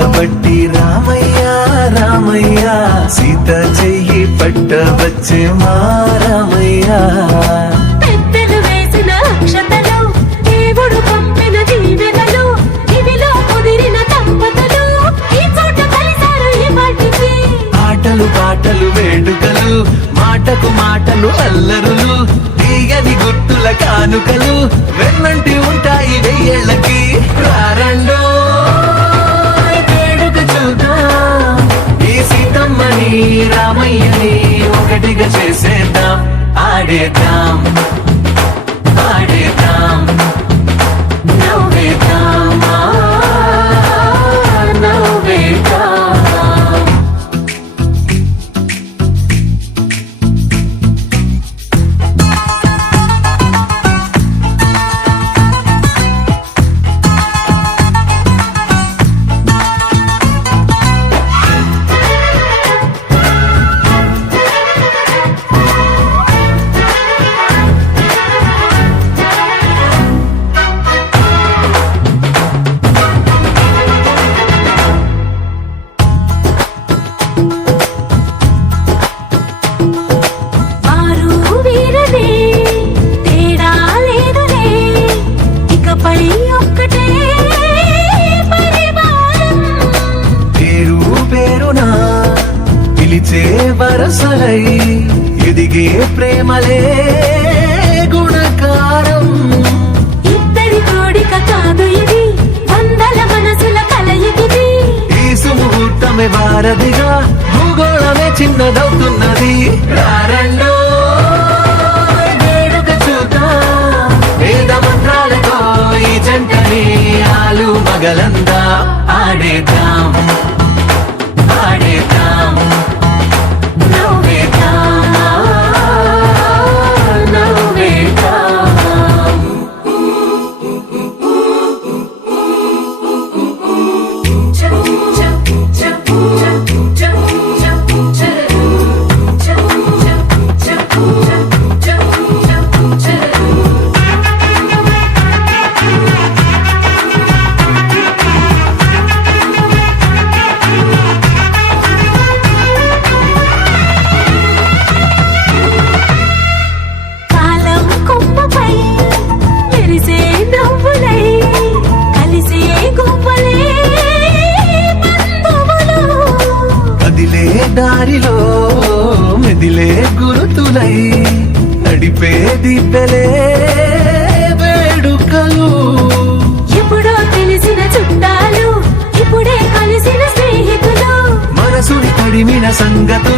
పట్టబట్టి రామయ్య రామయ్య సీత చెయ్యి పట్టవచ్చే మా రామయ్య. పెద్దలు వేసిన అక్షతలు, దేవుడు పంపిన దీవెనలు, ఇవిలో కుదిరిన దంపతులు ఈ చోట కలిసారు ఈ వాటికి. ఆటలు పాటలు వేడుకలు, మాటకు మాటలు అల్లరులు, తీయని గుర్తుల కానుకలు వెన్నంటి ఉంటాయి వెయ్యేళ్ళకి. రారండో వేడుక చూద్దాం, ఈ సీతమ్మని రామయ్యని ఒకటిగా చేసేద్దాం. ఆడేద్దాం ఆడేద్దాం నవ్వేద్దాం నవ్వేద్దాం. వారు వీరనే తేడా లేదులే, ఇకపై ఒక్కటే పరివారం. పేరు పేరునా పిలిచే వరసలై ఎదిగే ప్రేమలే గుణకారం. ఇద్దరి కోడిక కాదు ఇది, వందల మనసుల కలయికిది. ఈ సుముహూర్తమే వారధిగా, భూగోళమే చిన్నదవుతున్నది. రారండో వేడుక చూద్దాం, వేద మంత్రాలతో ఈ జంటని ఆలు మగలందా. ఆడేద్దాం ఆడేద్దాం నవ్వేద్దాం నవ్వేద్దాం. కాలం కొమ్మపై మెరిసే నవ్వులై కలిసే గువ్వలే బంధువులు. కదిలే దారిలో మెదిలే గురుతులై నడిపే దిబ్బెలే వేడుకలు. ఎప్పుడో తెలిసిన చుట్టాలు, ఇప్పుడే కలిసిన స్నేహితులు. మనసుని తడిమిన సంగత